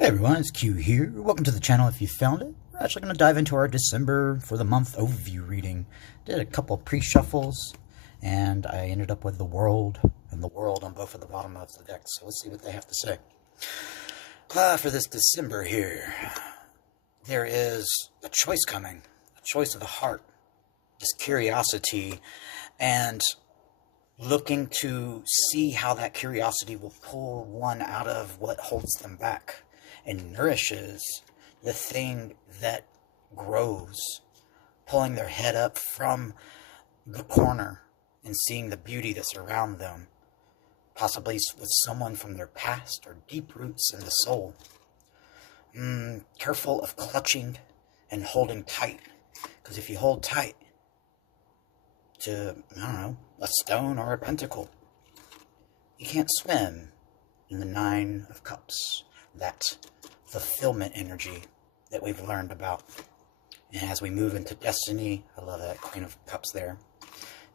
Hey everyone, it's Q here. Welcome to the channel if you found it. We're actually going to dive into our December for the month overview reading. Did a couple pre-shuffles, and I ended up with the world and the world on both of the bottom of the deck. So let's see what they have to say. For this December here, there is a choice coming, a choice of the heart, this curiosity, and looking to see how that curiosity will pull one out of what holds them back and nourishes the thing that grows, pulling their head up from the corner and seeing the beauty that's around them, possibly with someone from their past or deep roots in the soul. Careful of clutching and holding tight, because if you hold tight to, I don't know, a stone or a pentacle, you can't swim in the Nine of Cups, that fulfillment energy that we've learned about. And as we move into destiny, I love that Queen of Cups there.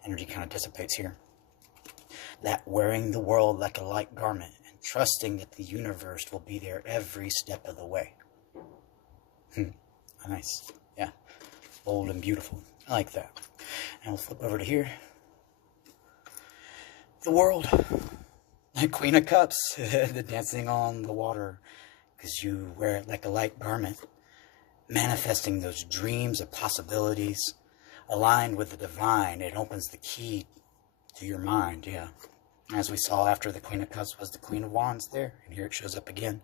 Energy kind of dissipates here. That wearing the world like a light garment and trusting that the universe will be there every step of the way. Nice. Yeah. Bold and beautiful. I like that. And we'll flip over to here. The world. The Queen of Cups. The dancing on the water. Because you wear it like a light garment. Manifesting those dreams of possibilities. Aligned with the divine. It opens the key to your mind. Yeah. As we saw after the Queen of Cups was the Queen of Wands there. And here it shows up again.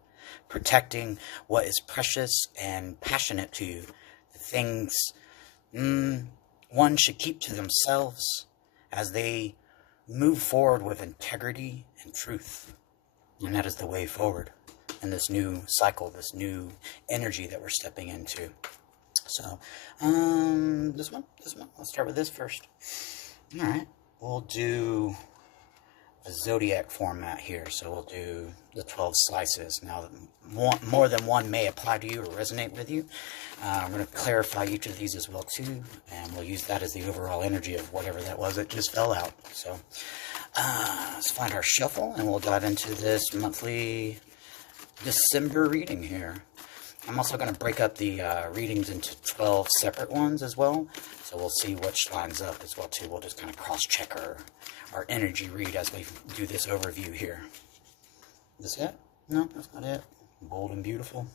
Protecting what is precious and passionate to you. The things one should keep to themselves as they move forward with integrity and truth. And that is the way forward in this new cycle, this new energy that we're stepping into. So, this one. Let's start with this first. All right. We'll do a zodiac format here. So we'll do the 12 slices. Now, more than one may apply to you or resonate with you. I'm going to clarify each of these as well too, and we'll use that as the overall energy of whatever that was that just fell out. So let's find our shuffle, and we'll dive into this monthly December reading here. I'm also going to break up the readings into 12 separate ones as well, so we'll see which lines up as well too. We'll just kind of cross-check our energy read as we do this overview here. Is this it? No, that's not it. Bold and beautiful.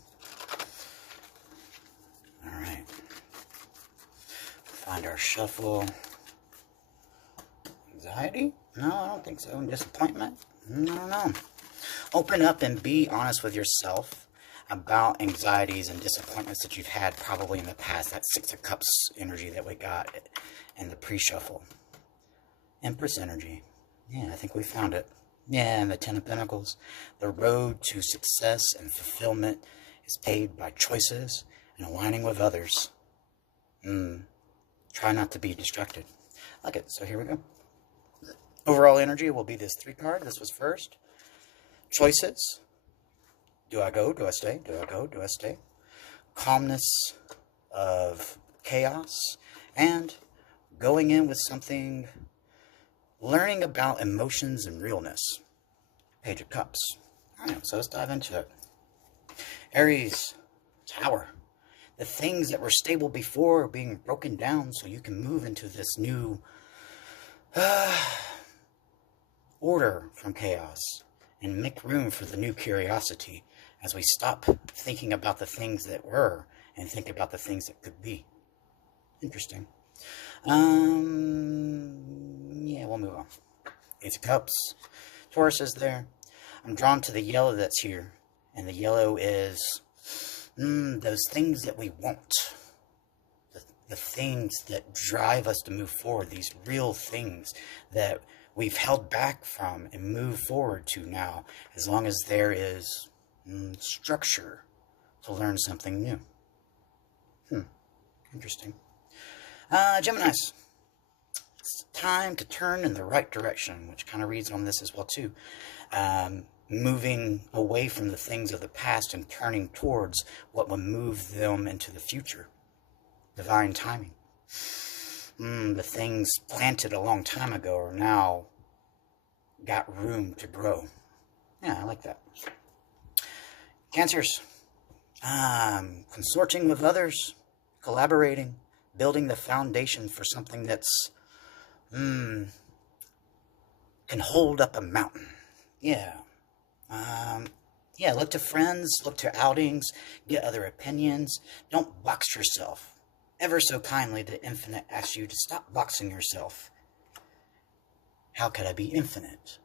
Alright. Find our shuffle. Anxiety? No, I don't think so. Disappointment? No. Open up and be honest with yourself about anxieties and disappointments that you've had probably in the past. That Six of Cups energy that we got in the pre-shuffle. Empress energy. Yeah, I think we found it. Yeah, and the Ten of Pentacles. The road to success and fulfillment is paved by choices and aligning with others. Try not to be distracted. Like it. So here we go. Overall energy will be this 3 card. This was first. Choices. Do I go? Do I stay? Do I go? Do I stay? Calmness of chaos. And going in with something, learning about emotions and realness. Page of Cups. Alright, so let's dive into it. Aries, Tower. The things that were stable before are being broken down so you can move into this new order from chaos and make room for the new curiosity as we stop thinking about the things that were and think about the things that could be. Interesting. Yeah, we'll move on. Ace of Cups. Taurus is there. I'm drawn to the yellow that's here. And the yellow is those things that we want. The things that drive us to move forward. These real things that we've held back from and move forward to now. As long as there is structure to learn something new. Interesting. Geminis. It's time to turn in the right direction, which kind of reads on this as well too. Moving away from the things of the past and turning towards what will move them into the future. Divine timing. The things planted a long time ago are now got room to grow. Yeah, I like that. Cancers. Consorting with others, collaborating, building the foundation for something that's can hold up a mountain. Yeah. Yeah, look to friends, look to outings, get other opinions. Don't box yourself. Ever so kindly, the infinite asks you to stop boxing yourself. How could I be infinite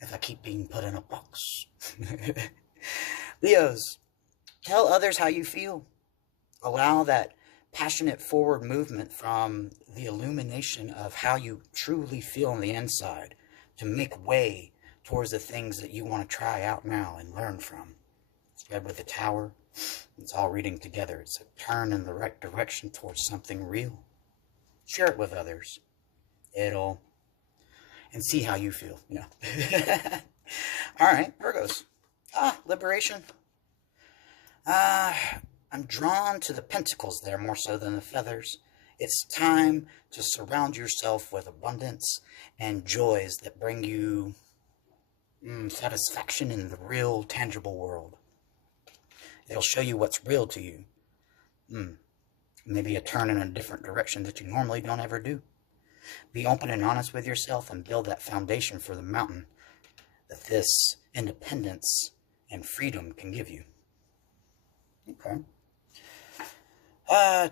if I keep being put in a box? Leos, tell others how you feel. Allow that passionate forward movement from the illumination of how you truly feel on the inside to make way towards the things that you want to try out now and learn from. It's read with the tower. It's all reading together. It's a turn in the right direction towards something real. Share it with others. And see how you feel. Yeah. All right, Virgos. Liberation. I'm drawn to the pentacles there more so than the feathers. It's time to surround yourself with abundance and joys that bring you satisfaction in the real, tangible world. It'll show you what's real to you. Maybe a turn in a different direction that you normally don't ever do. Be open and honest with yourself and build that foundation for the mountain that this independence and freedom can give you. Okay.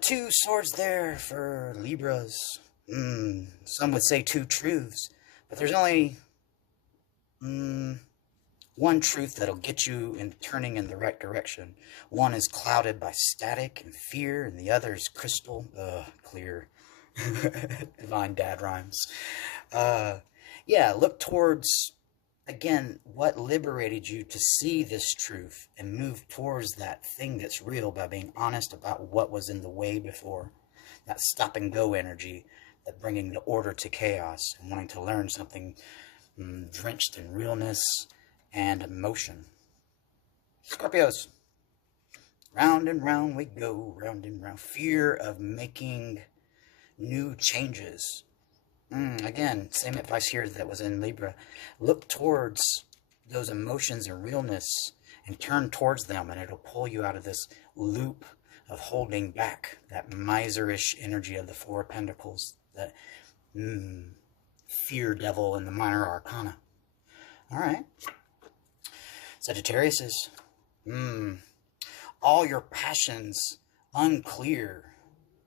2 swords there for Libras. Some would say 2 truths, but there's only one truth that'll get you in turning in the right direction. One is clouded by static and fear, and the other is crystal, clear. Divine dad rhymes. Yeah, look towards, again, what liberated you to see this truth and move towards that thing that's real by being honest about what was in the way before. That stop and go energy, that bringing the order to chaos and wanting to learn something drenched in realness and emotion. Scorpios. Round and round we go, round and round. Fear of making new changes. Again, same advice here that was in Libra. Look towards those emotions and realness and turn towards them, and it'll pull you out of this loop of holding back, that miserish energy of the 4 of Pentacles, that fear devil in the minor arcana. All right. Sagittarius is all your passions unclear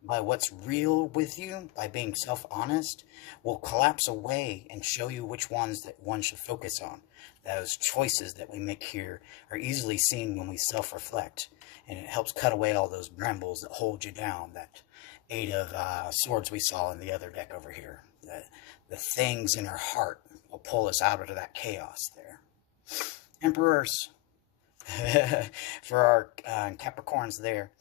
by what's real with you, by being self-honest, will collapse away and show you which ones that one should focus on. Those choices that we make here are easily seen when we self-reflect, and it helps cut away all those brambles that hold you down, that 8 of swords we saw in the other deck over here. The things in our heart will pull us out of that chaos there. Emperors, for our Capricorns there.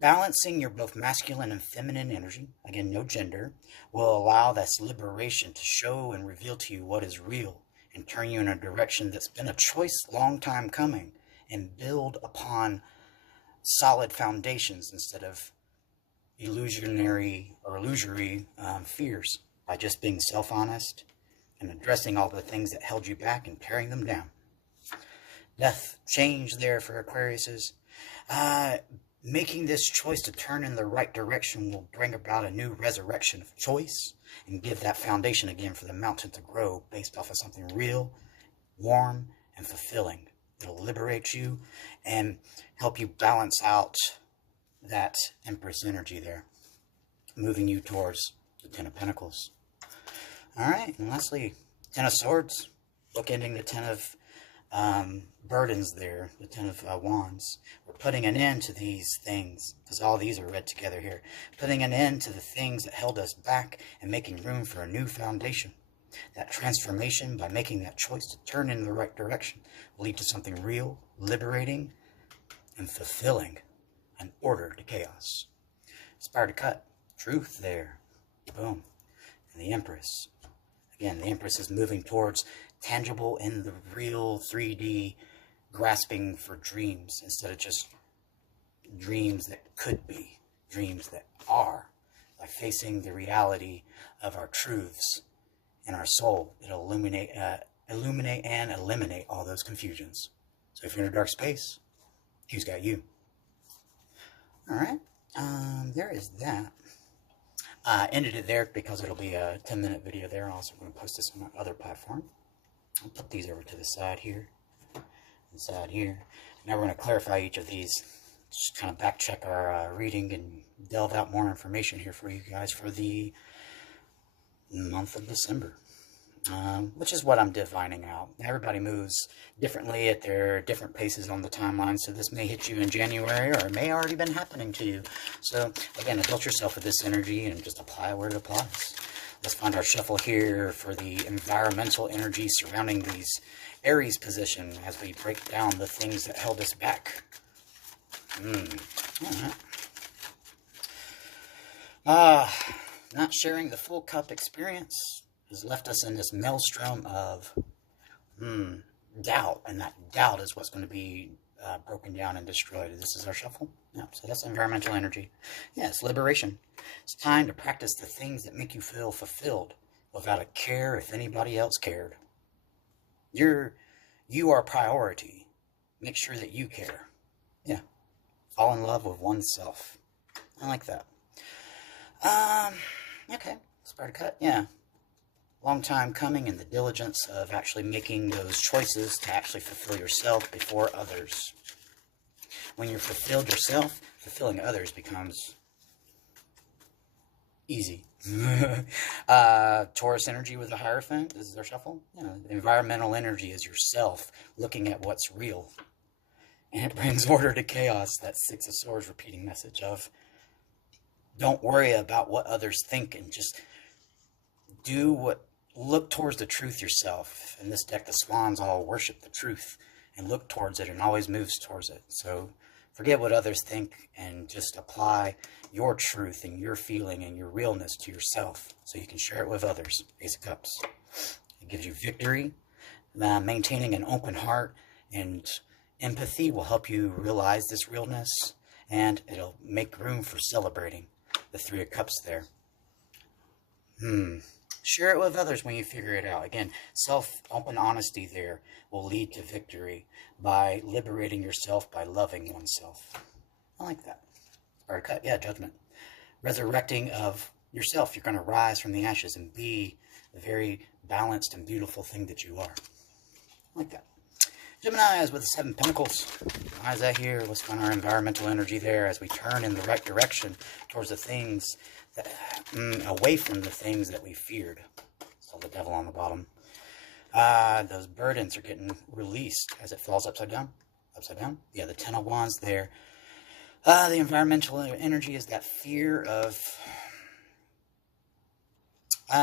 Balancing your both masculine and feminine energy, again, no gender, will allow this liberation to show and reveal to you what is real and turn you in a direction that's been a choice long time coming, and build upon solid foundations instead of illusory fears, by just being self-honest and addressing all the things that held you back and tearing them down. Death, change there for Aquariuses. Making this choice to turn in the right direction will bring about a new resurrection of choice and give that foundation again for the mountain to grow based off of something real, warm, and fulfilling. It'll liberate you and help you balance out that Empress energy there, moving you towards the 10 of Pentacles. All right, and lastly, 10 of Swords, bookending the 10 of burdens there, the 10 of Wands. We're putting an end to these things, because all these are read together here. Putting an end to the things that held us back and making room for a new foundation. That transformation, by making that choice to turn in the right direction, will lead to something real, liberating, and fulfilling, an order to chaos. Inspired to cut. Truth there. Boom. And the Empress. Again, the Empress is moving towards tangible in the real 3D, grasping for dreams instead of just dreams that could be, dreams that are. By facing the reality of our truths in our soul, it'll illuminate and eliminate all those confusions. So if you're in a dark space, Who's got you? All right. There is that. I ended it there because it'll be a 10-minute video there. I'm also going to post this on my other platform. I'll put these over to the side here, and side here. Now we're going to clarify each of these. Just kind of back check our reading and delve out more information here for you guys for the month of December. Which is what I'm divining out. Everybody moves differently at their different paces on the timeline, so this may hit you in January, or it may already been happening to you. So, again, adult yourself with this energy and just apply where it applies. Let's find our shuffle here for the environmental energy surrounding these Aries position as we break down the things that held us back. All right. Not sharing the full cup experience has left us in this maelstrom of doubt, and that doubt is what's going to be broken down and destroyed. This is our shuffle. Yeah, so that's environmental energy. Yes, liberation. It's time to practice the things that make you feel fulfilled without a care if anybody else cared. You are priority. Make sure that you care. Yeah. Fall in love with oneself. I like that. Okay. Start a cut. Yeah. Long time coming, in the diligence of actually making those choices to actually fulfill yourself before others. When you're fulfilled yourself, fulfilling others becomes easy. Taurus energy with the Hierophant. This is our shuffle. Yeah, environmental energy is yourself looking at what's real. And it brings order to chaos. That Six of Swords repeating message of don't worry about what others think and just look towards the truth yourself. In this deck, the swans all worship the truth and look towards it and always moves towards it. So forget what others think and just apply your truth and your feeling and your realness to yourself so you can share it with others. Ace of Cups. It gives you victory. Maintaining an open heart and empathy will help you realize this realness, and it'll make room for celebrating. The Three of Cups there. Share it with others when you figure it out. Again, open honesty there will lead to victory by liberating yourself, by loving oneself. I like that. Or cut, yeah, judgment. Resurrecting of yourself. You're going to rise from the ashes and be the very balanced and beautiful thing that you are. I like that. Gemini is with the Seven Pentacles. Why is that here? Let's find our environmental energy there as we turn in the right direction towards the things that, away from the things that we feared. So the Devil on the bottom. Those burdens are getting released as it falls upside down. Upside down? Yeah, the Ten of Wands there. The environmental energy is that fear of...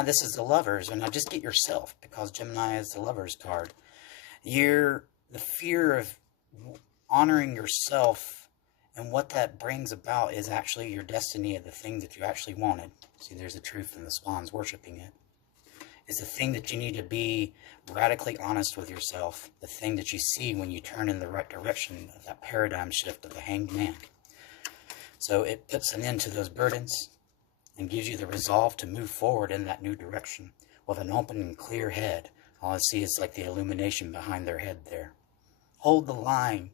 this is the Lovers. And now just get yourself, because Gemini is the Lovers card. The fear of honoring yourself, and what that brings about is actually your destiny of the thing that you actually wanted. See, there's the truth and the swans worshiping it. It's the thing that you need to be radically honest with yourself, the thing that you see when you turn in the right direction of that paradigm shift of the Hanged Man. So it puts an end to those burdens and gives you the resolve to move forward in that new direction with an open and clear head. All I see is like the illumination behind their head there. Hold the line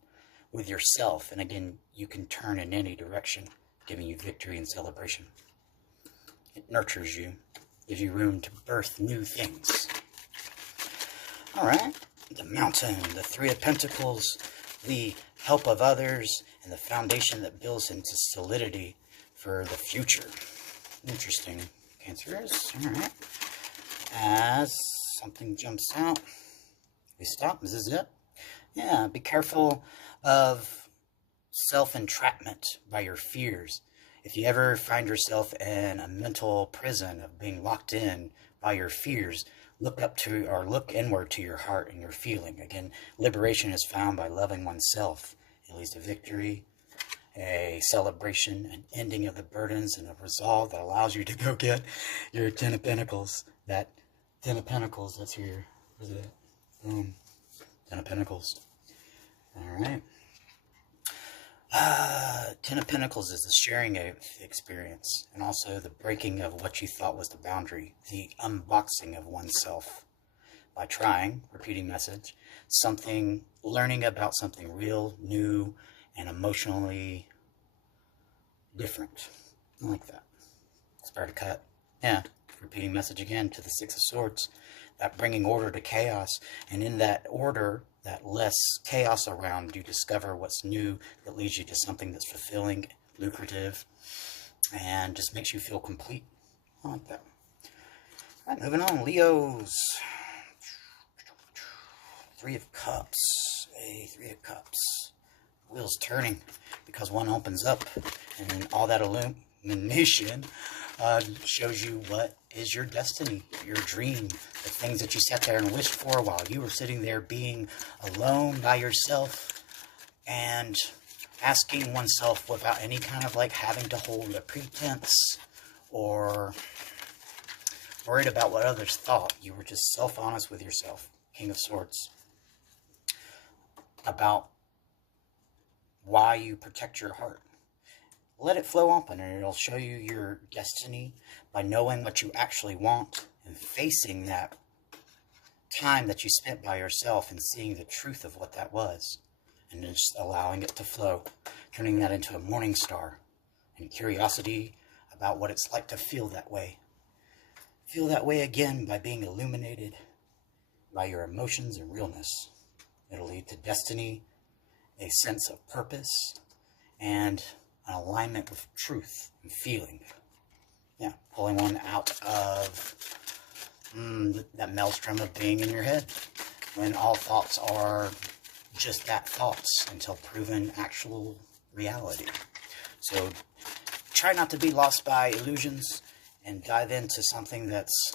with yourself, and again, you can turn in any direction, giving you victory and celebration. It nurtures you, gives you room to birth new things. All right, the Mountain, the Three of Pentacles, the help of others, and the foundation that builds into solidity for the future. Interesting, Cancers. All right. As something jumps out, we stop. Is this it? Yeah, be careful of self-entrapment by your fears. If you ever find yourself in a mental prison of being locked in by your fears, look inward to your heart and your feeling. Again, liberation is found by loving oneself. It leads to victory, a celebration, an ending of the burdens, and a resolve that allows you to go get your Ten of Pentacles. That Ten of Pentacles, that's your, where's it? Ten of Pentacles. Alright. Ten of Pentacles is the sharing of experience, and also the breaking of what you thought was the boundary, the unboxing of oneself. By trying, repeating message, learning about something real, new, and emotionally different. I like that. Start to cut. Yeah, repeating message again to the Six of Swords. That bringing order to chaos. And in that order, that less chaos around, you discover what's new that leads you to something that's fulfilling, lucrative, and just makes you feel complete. I like that. All right, moving on. Leos. Three of Cups. A Three of Cups. Wheels turning because one opens up, and then all that illumination shows you what is your destiny, your dream, the things that you sat there and wished for while you were sitting there being alone by yourself and asking oneself without any kind of like having to hold a pretense or worried about what others thought. You were just self-honest with yourself. King of Swords. About why you protect your heart. Let it flow open, and it'll show you your destiny by knowing what you actually want and facing that time that you spent by yourself and seeing the truth of what that was, and just allowing it to flow, turning that into a morning star and curiosity about what it's like to feel that way. Feel that way again by being illuminated by your emotions and realness. It'll lead to destiny, a sense of purpose, and an alignment with truth and feeling. Yeah, pulling one out of that maelstrom of being in your head, when all thoughts are just that, thoughts, until proven actual reality. So try not to be lost by illusions and dive into something that's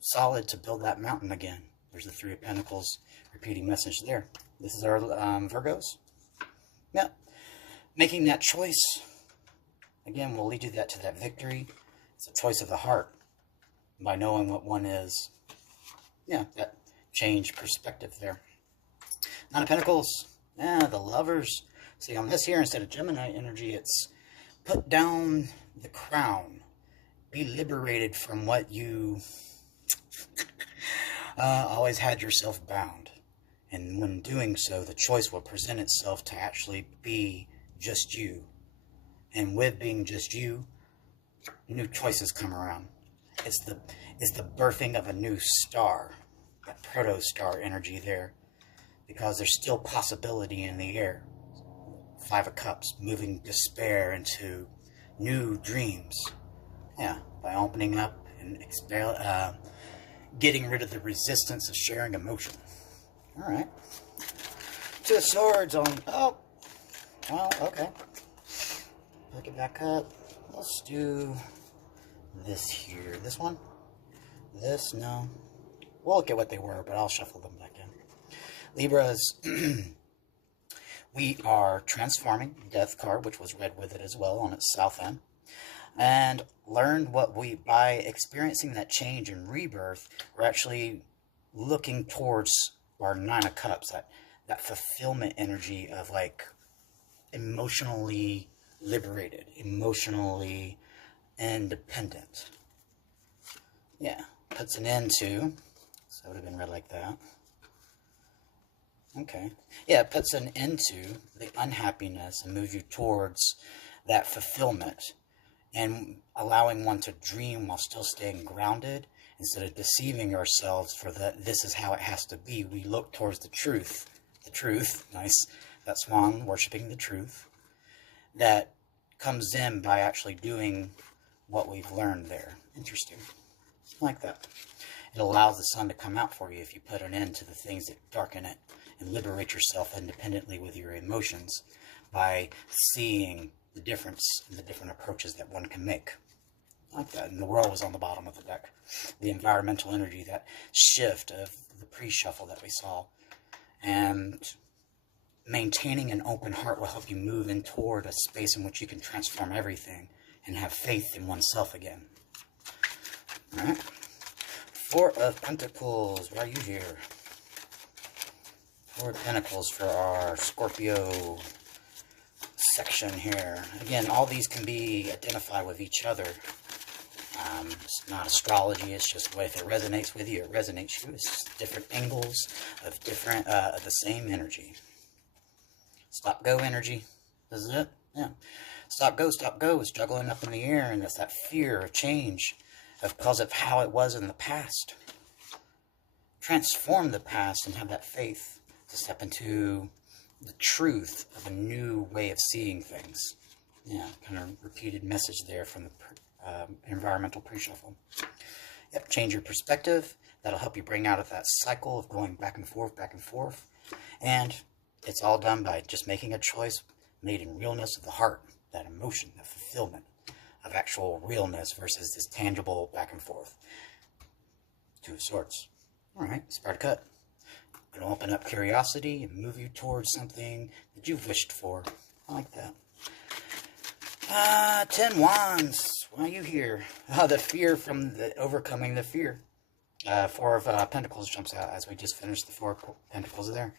solid to build that mountain again. There's the Three of Pentacles, repeating message there. This is our Virgos. Yeah. Making that choice, again, will lead you to that victory. It's a choice of the heart by knowing what one is. Yeah, that change perspective there. Nine of Pentacles. Yeah, the Lovers. See, on this here, instead of Gemini energy, it's put down the crown. Be liberated from what you always had yourself bound. And when doing so, the choice will present itself to actually be just you. And with being just you, new choices come around. It's the birthing of a new star, that proto-star energy there, because there's still possibility in the air. Five of Cups, moving despair into new dreams. Yeah, by opening up and getting rid of the resistance of sharing emotion. All right. Two of Swords on. Oh, well, okay. Pick it back up. Let's do this here. This one? This? No. We'll look at what they were, but I'll shuffle them back in. Libras. We are transforming. Death card, which was read with it as well on its south end. And learned what by experiencing that change and rebirth, we're actually looking towards our Nine of Cups, that fulfillment energy of like emotionally liberated, emotionally independent. Yeah, puts an end to, so it would have been read like that. Okay. Yeah, it puts an end to the unhappiness and moves you towards that fulfillment and allowing one to dream while still staying grounded instead of deceiving ourselves for that this is how it has to be. We look towards the truth. The truth, nice. That swan worshiping the truth. That comes in by actually doing what we've learned there. Interesting. I like that. It allows the sun to come out for you if you put an end to the things that darken it and liberate yourself independently with your emotions by seeing the difference in the different approaches that one can make. I like that. And the world was on the bottom of the deck. The environmental energy, that shift of the pre-shuffle that we saw. And maintaining an open heart will help you move in toward a space in which you can transform everything and have faith in oneself again. All right. Four of Pentacles. Why are you here? Four of Pentacles for our Scorpio section here. Again, all these can be identified with each other. It's not astrology, it's just the way if it resonates with you, it resonates you. It's just different angles of different, of the same energy. Stop go energy. This is it. Yeah. Stop go is juggling up in the air, and it's that fear of change because of how it was in the past. Transform the past and have that faith to step into the truth of a new way of seeing things. Yeah, kind of repeated message there from the environmental pre-shuffle. Yep, change your perspective. That'll help you bring out of that cycle of going back and forth, back and forth. And it's all done by just making a choice made in realness of the heart, that emotion, that fulfillment of actual realness versus this tangible back and forth. Two of Swords. All right, Spider Cut. It'll open up curiosity and move you towards something that you've wished for. I like that. 10 Wands. Why are you here? The fear from the overcoming the fear. Four of Pentacles jumps out as we just finished the Four of Pentacles there.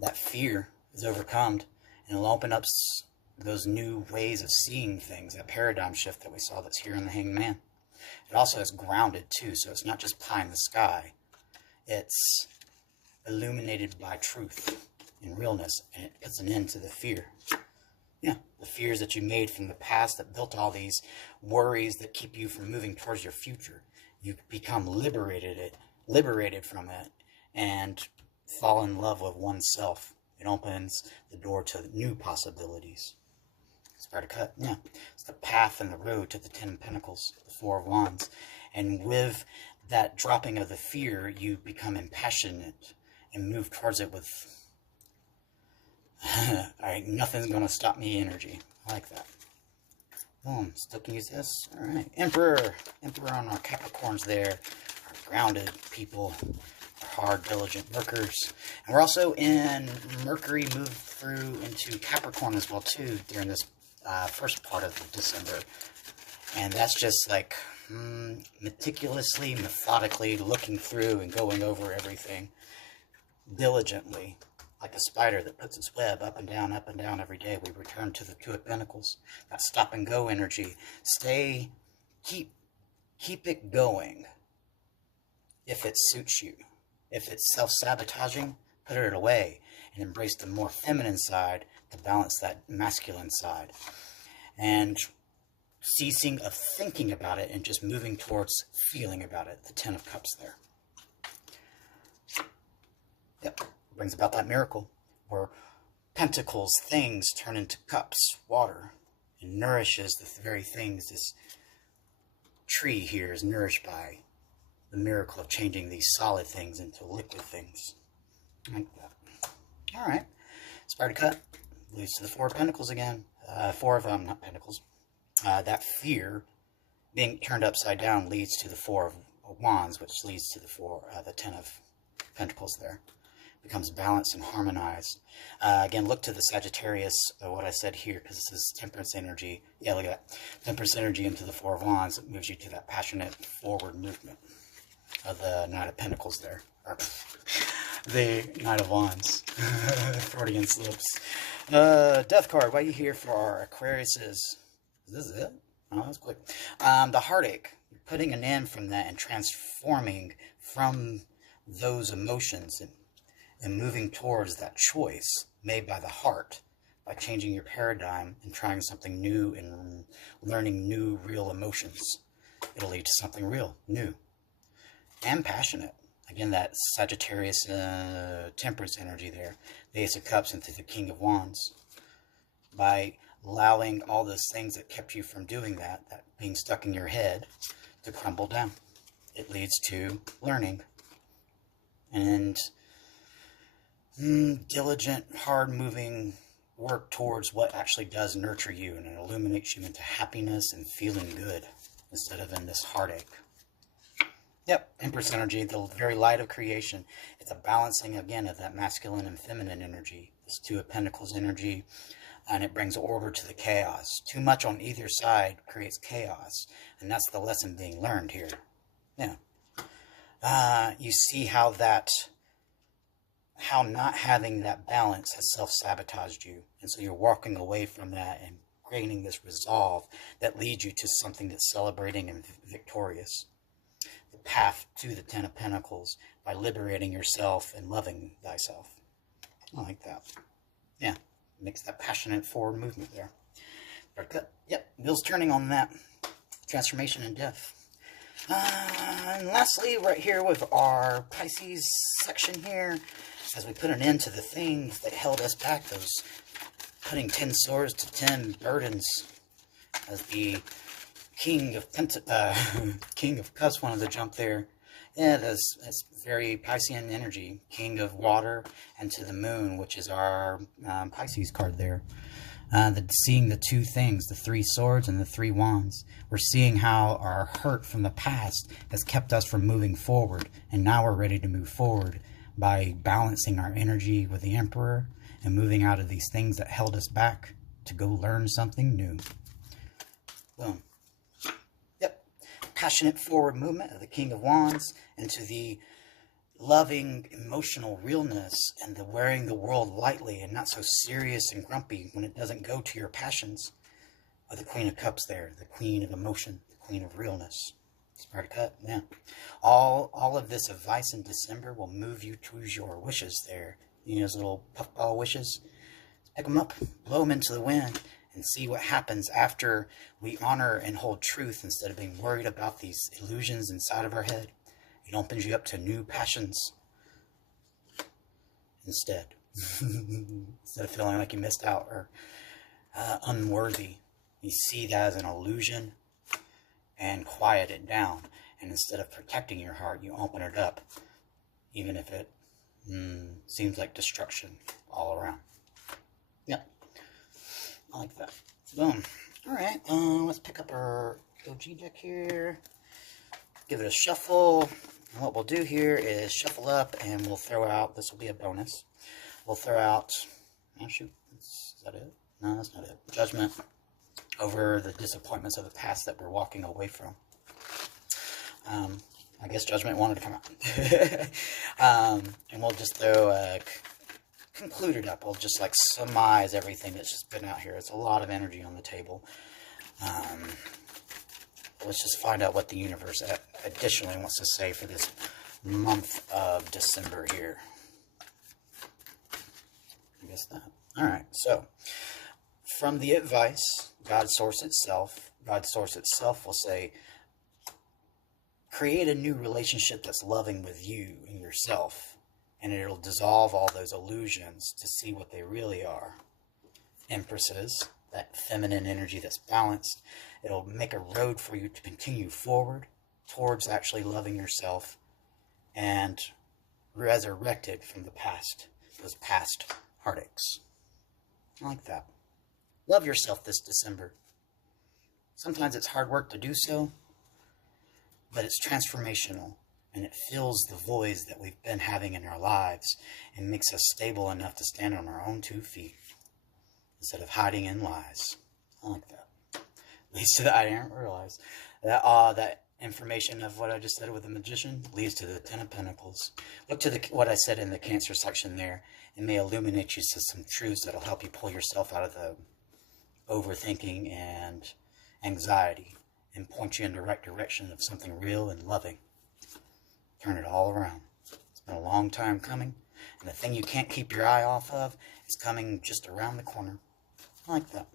That fear is overcome, and it'll open up those new ways of seeing things, that paradigm shift that we saw that's here in the Hanged Man. It also is grounded too, so it's not just pie in the sky. It's illuminated by truth and realness, and it puts an end to the fear. Yeah, the fears that you made from the past that built all these worries that keep you from moving towards your future. You become liberated from it, and fall in love with oneself. It opens the door to new possibilities. Spider Cut, yeah. It's the path and the road to the 10 of Pentacles, the Four of Wands. And with that dropping of the fear, you become impassionate and move towards it with, alright, nothing's going to stop me energy. I like that. Boom, still can use this. Alright, Emperor. Emperor on our Capricorns there. Our grounded people. Hard, diligent workers. And we're also in Mercury moved through into Capricorn as well too during this first part of December. And that's just like meticulously, methodically looking through and going over everything diligently. Like a spider that puts its web up and down every day. We return to the Two of Pentacles. That stop and go energy. Keep it going if it suits you. If it's self-sabotaging, put it away and embrace the more feminine side to balance that masculine side. And ceasing of thinking about it and just moving towards feeling about it. The 10 of Cups there. Yep. Brings about that miracle where pentacles, things turn into cups, water, and nourishes the very things this tree here is nourished by. The miracle of changing these solid things into liquid things. Like that. Alright. Spider Cut leads to the Four of Pentacles again. Four of not Pentacles. That fear being turned upside down leads to the Four of Wands, which leads to the 10 of Pentacles there. Becomes balanced and harmonized. Again, look to the Sagittarius, what I said here, because this is Temperance energy. Yeah, look at that. Temperance energy into the Four of Wands. It moves you to that passionate forward movement of the Knight of Pentacles there. Or, the Knight of Wands. Freudian slips. Death card. Why are you here for our Aquariuses? Is this it? Oh, that's quick. The heartache. You're putting an end from that and transforming from those emotions and moving towards that choice made by the heart by changing your paradigm and trying something new and learning new real emotions. It'll lead to something real, new, and passionate. Again, that Sagittarius Temperance energy there. The Ace of Cups into the King of Wands. By allowing all those things that kept you from doing that being stuck in your head, to crumble down. It leads to learning. And diligent, hard-moving work towards what actually does nurture you, and it illuminates you into happiness and feeling good instead of in this heartache. Yep, Empress energy, the very light of creation. It's a balancing, again, of that masculine and feminine energy. This Two of Pentacles energy, and it brings order to the chaos. Too much on either side creates chaos, and that's the lesson being learned here. Yeah. You see how not having that balance has self-sabotaged you. And so you're walking away from that and gaining this resolve that leads you to something that's celebrating and victorious. The path to the 10 of Pentacles by liberating yourself and loving thyself. I like that. Yeah, makes that passionate forward movement there. Yep, wheels turning on that. Transformation and death. And lastly, right here with our Pisces section here, as we put an end to the things that held us back, those putting 10 swords to 10 burdens, as the King of King of Cups wanted to jump there. Yeah, that's very Piscean energy. King of Water and to the Moon, which is our Pisces card there. Seeing the two things, the 3 swords and the 3 wands. We're seeing how our hurt from the past has kept us from moving forward, and now we're ready to move forward by balancing our energy with the Emperor and moving out of these things that held us back to go learn something new. Boom. Yep. Passionate forward movement of the King of Wands into the loving emotional realness and the wearing the world lightly and not so serious and grumpy when it doesn't go to your passions. Of the Queen of Cups there, the Queen of Emotion, the Queen of Realness. Smart cut, yeah. All of this advice in December will move you towards your wishes there. You know, those little puffball wishes. Pick them up, blow them into the wind, and see what happens after we honor and hold truth instead of being worried about these illusions inside of our head. It opens you up to new passions instead. Instead of feeling like you missed out or unworthy. You see that as an illusion and quiet it down. And instead of protecting your heart, you open it up, even if it seems like destruction all around. Yep. I like that. Boom. Alright, let's pick up our OG deck here. Give it a shuffle. And what we'll do here is shuffle up and we'll throw out, this will be a bonus. We'll throw out, oh shoot, is that it? No, that's not it. Judgment over the disappointments of the past that we're walking away from. I guess Judgment wanted to come out. And we'll just throw conclude it up. We'll just like surmise everything that's just been out here. It's a lot of energy on the table. Let's just find out what the universe additionally wants to say for this month of December here. I guess that. Alright, so from the advice, God Source itself will say, create a new relationship that's loving with you and yourself, and it'll dissolve all those illusions to see what they really are. Empresses, that feminine energy that's balanced, it'll make a road for you to continue forward towards actually loving yourself and resurrected from the past, those past heartaches. I like that. Love yourself this December. Sometimes it's hard work to do so, but it's transformational, and it fills the voids that we've been having in our lives and makes us stable enough to stand on our own 2 feet instead of hiding in lies. I like that. Leads to the, I didn't realize that that information of what I just said with the Magician leads to the 10 of Pentacles. Look to what I said in the Cancer section there. It may illuminate you to some truths that'll help you pull yourself out of the overthinking and anxiety and point you in the right direction of something real and loving. Turn it all around. It's been a long time coming, and the thing you can't keep your eye off of is coming just around the corner. I like that.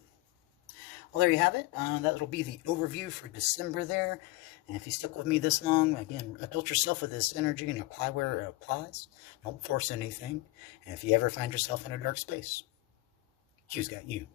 Well, there you have it. That'll be the overview for December there. And if you stuck with me this long, again, adult yourself with this energy and apply where it applies. Don't force anything. And if you ever find yourself in a dark space, Q's got you.